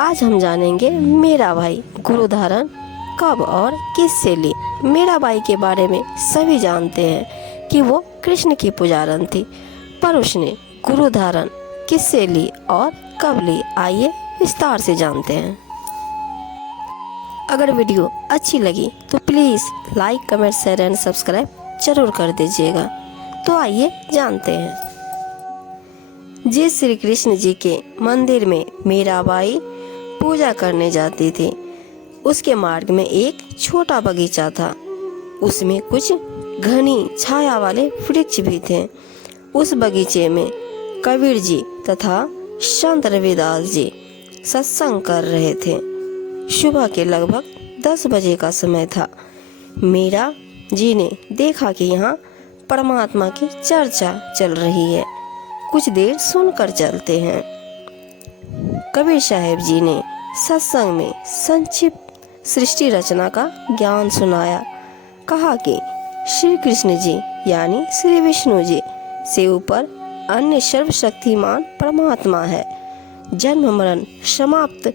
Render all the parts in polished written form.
आज हम जानेंगे मीराबाई गुरु धारण कब और किससे ली। मीराबाई के बारे में सभी जानते हैं कि वो कृष्ण की पुजारन थी, पर उसने गुरु धारण किससे ली और कब ली, आइए विस्तार से जानते हैं। अगर वीडियो अच्छी लगी तो please like, comment, share and subscribe जरूर कर दीजिएगा। तो आइए जानते हैं। जिस श्री कृष्ण जी के मंदिर में मीराबाई पूजा करने जाती थी, उसके मार्ग में एक छोटा बगीचा था। उसमें कुछ घनी छाया वाले वृक्ष भी थे। उस बगीचे में कबीर जी तथा संत रविदास जी सत्संग कर रहे थे। सुबह के लगभग 10 बजे का समय था। मीरा जी ने देखा कि यहाँ परमात्मा की चर्चा चल रही है। कुछ देर सुनकर चलते हैं। कबीर साहब जी ने सत्संग में संक्षिप्त सृष्टि रचना का ज्ञान सुनाया। कहा कि श्री कृष्ण जी यानी श्री विष्णु जी से ऊपर अन्य सर्वशक्तिमान परमात्मा है। जन्म मरण समाप्त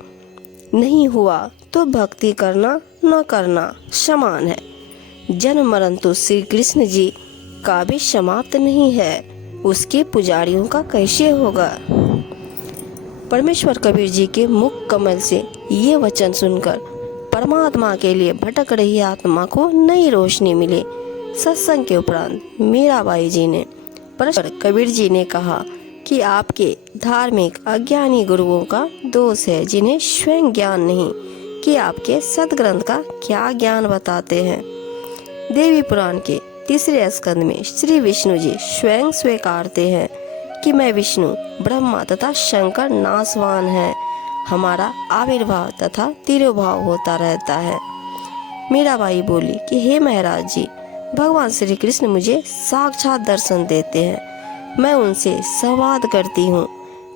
नहीं हुआ तो भक्ति करना न करना समान है। जन्म मरण तो श्री कृष्ण जी का भी समाप्त नहीं है, उसके पुजारियों का कैसे होगा। परमेश्वर कबीर जी के मुख कमल से ये वचन सुनकर परमात्मा के लिए भटक रही आत्मा को नई रोशनी मिले। सत्संग के उपरांत मीराबाई जी ने परमेश्वर कबीर जी ने कहा कि आपके धार्मिक अज्ञानी गुरुओं का दोष है, जिन्हें स्वयं ज्ञान नहीं कि आपके सदग्रंथ का क्या ज्ञान बताते हैं। देवी पुराण के 3 स्कंद में श्री विष्णु जी स्वयं स्वीकारते हैं कि मैं विष्णु, ब्रह्मा तथा शंकर नासवान है। हमारा आविर्भाव तथा तिरोभाव होता रहता है। मीराबाई बोली कि हे महाराज जी, भगवान श्री कृष्ण मुझे साक्षात दर्शन देते हैं, मैं उनसे संवाद करती हूँ।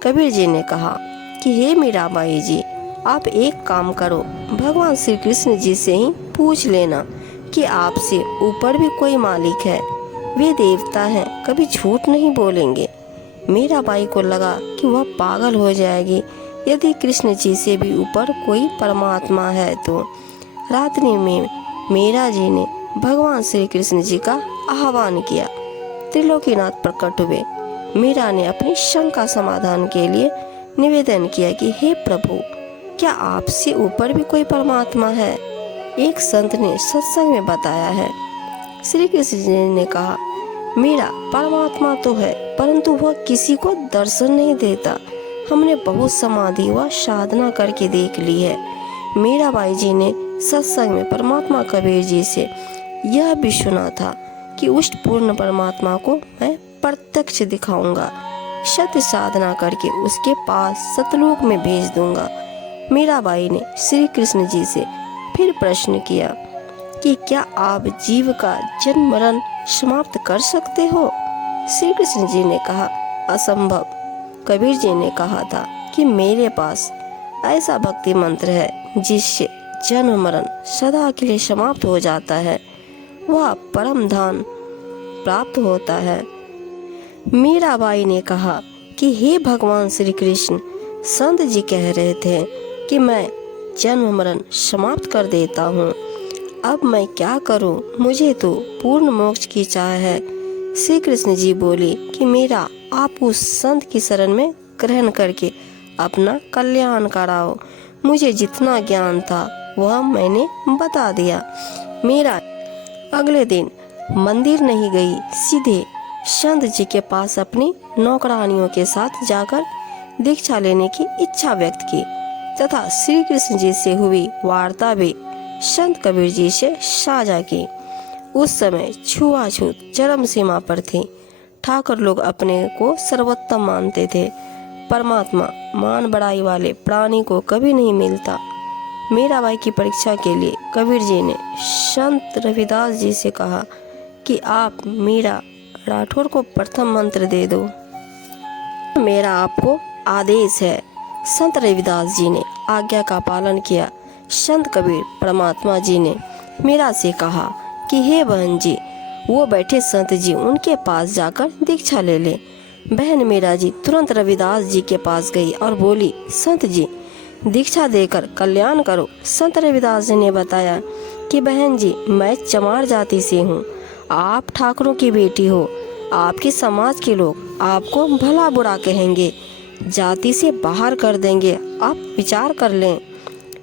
कबीर जी ने कहा कि हे मीराबाई जी, आप एक काम करो, भगवान श्री कृष्ण जी से ही पूछ लेना कि आपसे ऊपर भी कोई मालिक है। वे देवता हैं, कभी झूठ नहीं बोलेंगे। मीराबाई को लगा कि वह पागल हो जाएगी यदि कृष्ण जी से भी ऊपर कोई परमात्मा है तो। रात्रि में मीरा जी ने भगवान श्री कृष्ण जी का आह्वान किया। त्रिलोकीनाथ प्रकट हुए। मीरा ने अपनी शंका समाधान के लिए निवेदन किया कि हे प्रभु, क्या आपसे ऊपर भी कोई परमात्मा है? एक संत ने सत्संग में बताया है। श्री कृष्ण जी ने कहा, मीरा, परमात्मा तो है, परंतु वह किसी को दर्शन नहीं देता। हमने बहुत समाधि व साधना करके देख ली है। मीराबाई जी ने सत्संग में परमात्मा कबीर जी से यह भी सुना था कि उस पूर्ण परमात्मा को मैं प्रत्यक्ष दिखाऊंगा, सत्य साधना करके उसके पास सतलोक में भेज दूंगा। मीराबाई ने श्री कृष्ण जी से फिर प्रश्न किया कि क्या आप जीव का जन्म मरण समाप्त कर सकते हो? श्री कृष्ण जी ने कहा, असंभव। कबीर जी ने कहा था कि मेरे पास ऐसा भक्ति मंत्र है जिससे जन्म मरण सदा के लिए समाप्त हो जाता है, वह परम धाम प्राप्त होता है। मीराबाई ने कहा कि हे भगवान श्री कृष्ण, संत जी कह रहे थे कि मैं जन्म मरण समाप्त कर देता हूँ, अब मैं क्या करूँ? मुझे तो पूर्ण मोक्ष की चाह है। श्री कृष्ण जी बोले कि मीरा, आप उस संत की शरण में ग्रहण करके अपना कल्याण कराओ। मुझे जितना ज्ञान था वह मैंने बता दिया। मीरा अगले दिन मंदिर नहीं गई, सीधे संत जी के पास अपनी नौकरानियों के साथ जाकर दीक्षा लेने की इच्छा व्यक्त की तथा श्री कृष्ण जी से हुई वार्ता भी संत कबीर जी से साझा की। उस समय छुआछूत चरम सीमा पर थी। ठाकुर लोग अपने को सर्वोत्तम मानते थे। परमात्मा मान बड़ाई वाले प्राणी को कभी नहीं मिलता। मीराबाई की परीक्षा के लिए कबीर जी ने संत रविदास जी से कहा कि आप मीरा राठौर को प्रथम मंत्र दे दो, मेरा आपको आदेश है। संत रविदास जी ने आज्ञा का पालन किया। संत कबीर परमात्मा जी ने मीरा से कहा कि हे बहन जी, वो बैठे संत जी उनके पास जाकर दीक्षा ले ले। बहन मीरा जी तुरंत रविदास जी के पास गई और बोली, संत जी, दीक्षा देकर कल्याण करो। संत रविदास जी ने बताया कि बहन जी, मैं चमार जाति से हूँ, आप ठाकुरों की बेटी हो। आपके समाज के लोग आपको भला बुरा कहेंगे, जाति से बाहर कर देंगे। आप विचार कर लें।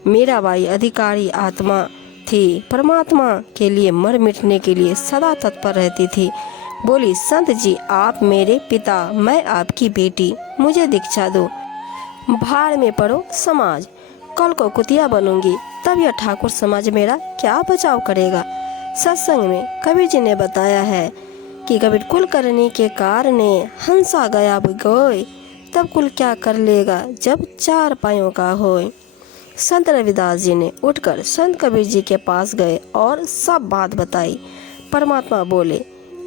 मीराबाई अधिकारी आत्मा थी, परमात्मा के लिए मर मिटने के लिए सदा तत्पर रहती थी। बोली, संत जी, आप मेरे पिता, मैं आपकी बेटी, मुझे दीक्षा दो। भाड़ में पड़ो समाज, कल को कुतिया बनूंगी, तब यह ठाकुर समाज मेरा क्या बचाव करेगा। सत्संग में कबीर जी ने बताया है कि कबीर कुल करने के कारण हंसा गया बिगोय, तब कुल क्या कर लेगा जब चार पायों का होए। संत रविदास जी ने उठकर संत कबीर जी के पास गए और सब बात बताई। परमात्मा बोले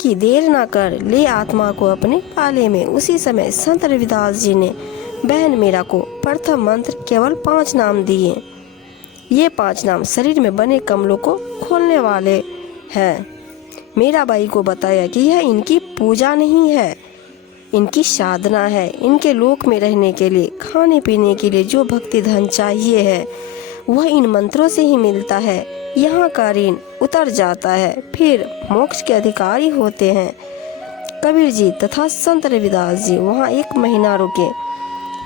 कि देर ना कर, ले आत्मा को अपने पाले में। उसी समय संत रविदास जी ने बहन मीरा को प्रथम मंत्र केवल 5 नाम दिए। ये 5 नाम शरीर में बने कमलों को खोलने वाले हैं। मीराबाई को बताया कि यह इनकी पूजा नहीं है, इनकी साधना है। इनके लोक में रहने के लिए, खाने पीने के लिए जो भक्ति धन चाहिए है, वह इन मंत्रों से ही मिलता है। यहाँ का ऋण उतर जाता है, फिर मोक्ष के अधिकारी होते हैं। कबीर जी तथा संत रविदास जी वहाँ 1 महीना रुके।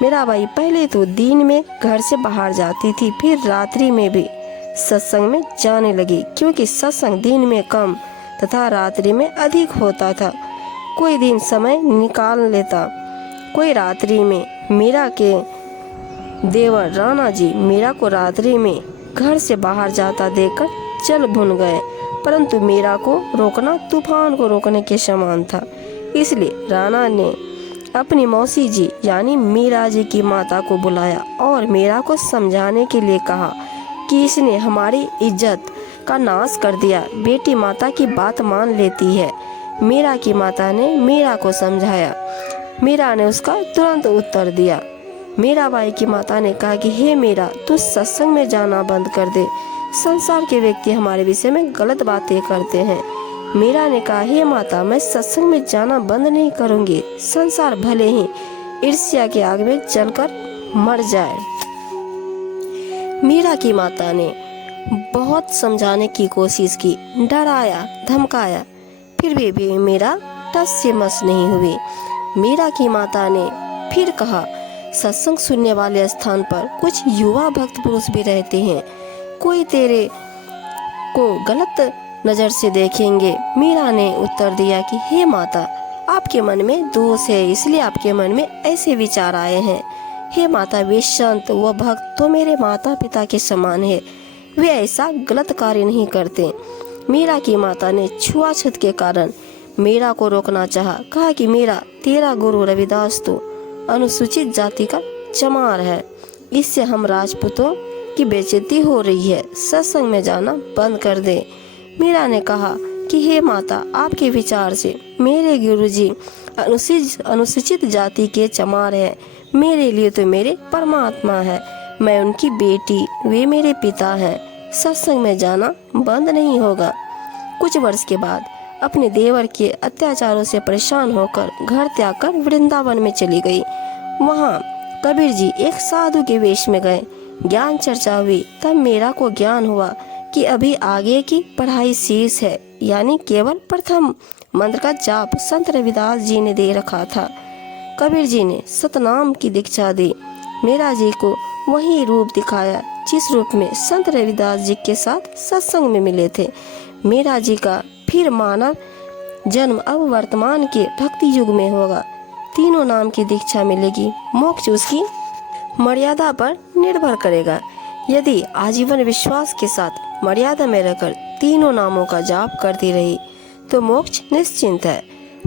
मीराबाई पहले तो दिन में घर से बाहर जाती थी, फिर रात्रि में भी सत्संग में जाने लगी, क्योंकि सत्संग दिन में कम तथा रात्रि में अधिक होता था। कोई दिन समय निकाल लेता, कोई रात्रि में। मीरा के देवर राणा जी मीरा को रात्रि में घर से बाहर जाता देखकर चल भुन गए, परंतु मीरा को रोकना तूफान को रोकने के समान था। इसलिए राणा ने अपनी मौसी जी यानी मीरा जी की माता को बुलाया और मीरा को समझाने के लिए कहा कि इसने हमारी इज्जत का नाश कर दिया। बेटी माता की बात मान लेती है। मीरा की माता ने मीरा को समझाया। मीरा ने उसका तुरंत उत्तर दिया। मीराबाई की माता ने कहा कि हे मीरा, तू सत्संग में जाना बंद कर दे। संसार के व्यक्ति हमारे विषय में गलत बातें करते हैं। मीरा ने कहा, हे माता, मैं सत्संग में जाना बंद नहीं करूंगी। संसार भले ही ईर्ष्या के आग में जलकर मर जाए। मीरा की माता ने बहुत समझाने की कोशिश की, डराया, धमकाया, फिर भी मीरा टस से मस नहीं हुई। मीरा की माता ने फिर कहा, सत्संग सुनने वाले स्थान पर कुछ युवा भक्त पुरुष भी रहते हैं, कोई तेरे को गलत नजर से देखेंगे। मीरा ने उत्तर दिया कि हे माता, आपके मन में दोष है, इसलिए आपके मन में ऐसे विचार आए हैं। हे माता, वे संत व भक्त तो मेरे माता पिता के समान है, वे ऐसा गलत कार्य नहीं करते। मीरा की माता ने छुआछूत के कारण मीरा को रोकना चाहा। कहा कि मीरा, तेरा गुरु रविदास तो अनुसूचित जाति का चमार है, इससे हम राजपूतों की बेइज्जती हो रही है, सत्संग में जाना बंद कर दे। मीरा ने कहा कि हे माता, आपके विचार से मेरे गुरुजी अनुसूचित जाति के चमार है, मेरे लिए तो मेरे परमात्मा है, मैं उनकी बेटी, वे मेरे पिता हैं। सत्संग में जाना बंद नहीं होगा। कुछ वर्ष के बाद अपने देवर के अत्याचारों से परेशान होकर घर त्याग कर वृंदावन में चली गई। वहाँ कबीर जी एक साधु के वेश में गए। ज्ञान चर्चा हुई, तब मीरा को ज्ञान हुआ कि अभी आगे की पढ़ाई शेष है, यानी केवल प्रथम मंत्र का जाप संत रविदास जी ने दे रखा था। कबीर जी ने सतनाम की दीक्षा दी। मीरा जी को वही रूप दिखाया जिस रूप में संत रविदास जी के साथ सत्संग में मिले थे। मीरा जी का फिर मानव जन्म अब वर्तमान के भक्ति युग में होगा। तीनों नाम की दीक्षा मिलेगी। मोक्ष उसकी मर्यादा पर निर्भर करेगा। यदि आजीवन विश्वास के साथ मर्यादा में रहकर तीनों नामों का जाप करती रही तो मोक्ष निश्चिंत है।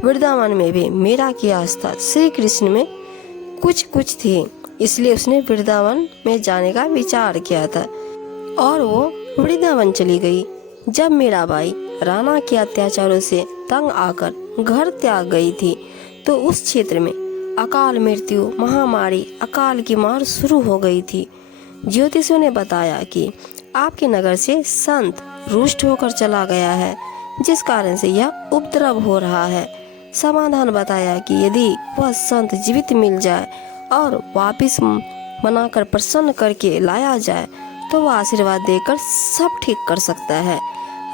वृंदावन में भी मीरा की आस्था श्री कृष्ण में कुछ थी, इसलिए उसने वृंदावन में जाने का विचार किया था और वो वृंदावन चली गई। जब मीराबाई राणा के अत्याचारों से तंग आकर घर त्याग गई थी तो उस क्षेत्र में अकाल मृत्यु, महामारी, अकाल की मार शुरू हो गई थी। ज्योतिषियों ने बताया कि आपके नगर से संत रुष्ट होकर चला गया है, जिस कारण से यह उपद्रव हो रहा है। समाधान बताया कि यदि वह संत जीवित मिल जाए और वापिस बनाकर प्रसन्न करके लाया जाए तो वह आशीर्वाद देकर सब ठीक कर सकता है।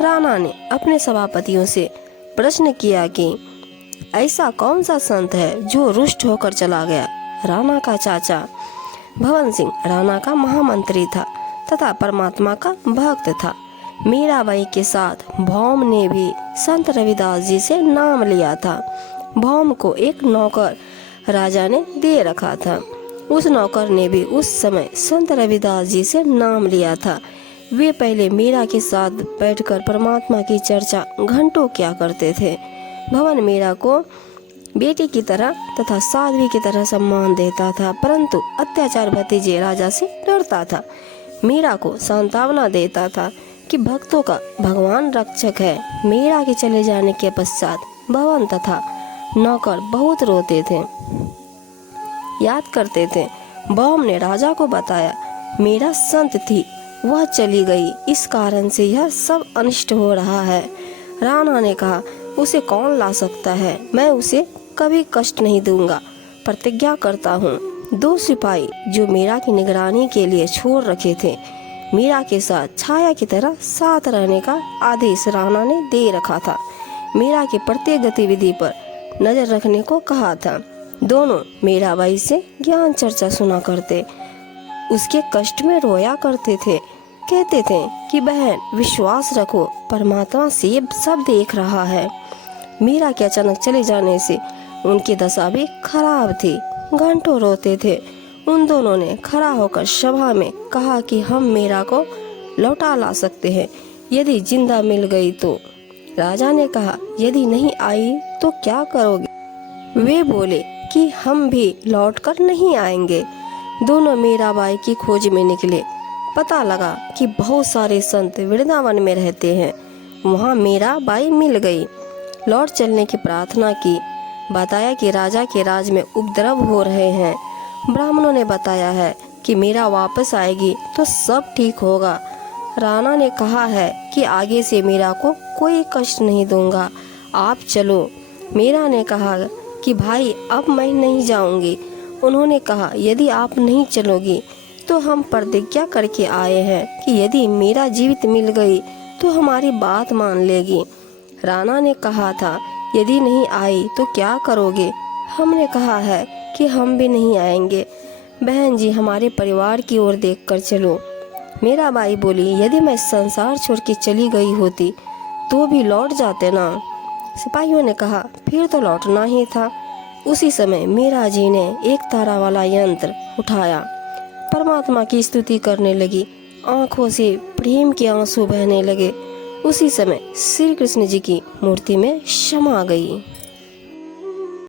राणा ने अपने सभापतियों से प्रश्न किया कि ऐसा कौन सा संत है जो रुष्ट होकर चला गया। राणा का चाचा भवन सिंह राणा का महामंत्री था तथा परमात्मा का भक्त था। मीराबाई के साथ भौम ने भी संत रविदास जी से नाम लिया था। भौम को एक नौकर राजा ने दे रखा था। उस नौकर ने भी उस समय संत रविदास जी से नाम लिया था। वे पहले मीरा के साथ बैठकर परमात्मा की चर्चा घंटों क्या करते थे। भवन मीरा को बेटी की तरह तथा साध्वी की तरह सम्मान देता था, परंतु अत्याचार भतीजे राजा से डरता था। मीरा को सांत्वना देता था कि भक्तों का भगवान रक्षक है। मीरा के चले जाने के पश्चात भवन तथा नौकर बहुत रोते थे, याद करते थे। भौम ने राजा को बताया, मीरा संत थी, वह चली गई, इस कारण से यह सब अनिष्ट हो रहा है। राणा ने कहा, उसे कौन ला सकता है, मैं उसे कभी कष्ट नहीं दूंगा, प्रतिज्ञा करता हूँ। 2 सिपाही जो मीरा की निगरानी के लिए छोड़ रखे थे, मीरा के साथ छाया की तरह साथ रहने का आदेश राणा ने दे रखा था। मीरा की प्रत्येक गतिविधि पर नजर रखने को कहा था। दोनों मीराबाई से ज्ञान चर्चा सुना करते, उसके कष्ट में रोया करते थे। कहते थे कि बहन विश्वास रखो, परमात्मा से सब देख रहा है। मीरा के अचानक चले जाने से उनकी दशा भी खराब थी, घंटों रोते थे। उन दोनों ने खड़ा होकर सभा में कहा कि हम मीरा को लौटा ला सकते हैं यदि जिंदा मिल गई तो। राजा ने कहा, यदि नहीं आई तो क्या करोगे। वे बोले कि हम भी लौटकर नहीं आएंगे। दोनों मीराबाई की खोज में निकले। पता लगा कि बहुत सारे संत वृंदावन में रहते हैं। वहाँ मीराबाई मिल गई। लौट चलने की प्रार्थना की। बताया कि राजा के राज में उपद्रव हो रहे हैं। ब्राह्मणों ने बताया है कि मीरा वापस आएगी तो सब ठीक होगा। राणा ने कहा है कि आगे से मीरा को कोई कष्ट नहीं दूंगा, आप चलो। मीरा ने कहा कि भाई अब मैं नहीं जाऊंगी। उन्होंने कहा, यदि आप नहीं चलोगी तो हम प्रतिज्ञा करके आए हैं कि यदि मीरा जीवित मिल गई तो हमारी बात मान लेगी। राणा ने कहा था, यदि नहीं आई तो क्या करोगे। हमने कहा है कि हम भी नहीं आएंगे। बहन जी, हमारे परिवार की ओर देखकर चलो। मीराबाई बोली, यदि मैं संसार छोड़ के चली गई होती तो भी लौट जाते ना। सिपाहियों ने कहा, फिर तो लौटना ही था। उसी समय मीरा जी ने एक तारा वाला यंत्र उठाया, परमात्मा की स्तुति करने लगी। आंखों से प्रेम के आंसू बहने लगे। उसी समय श्री कृष्ण जी की मूर्ति में समा गई।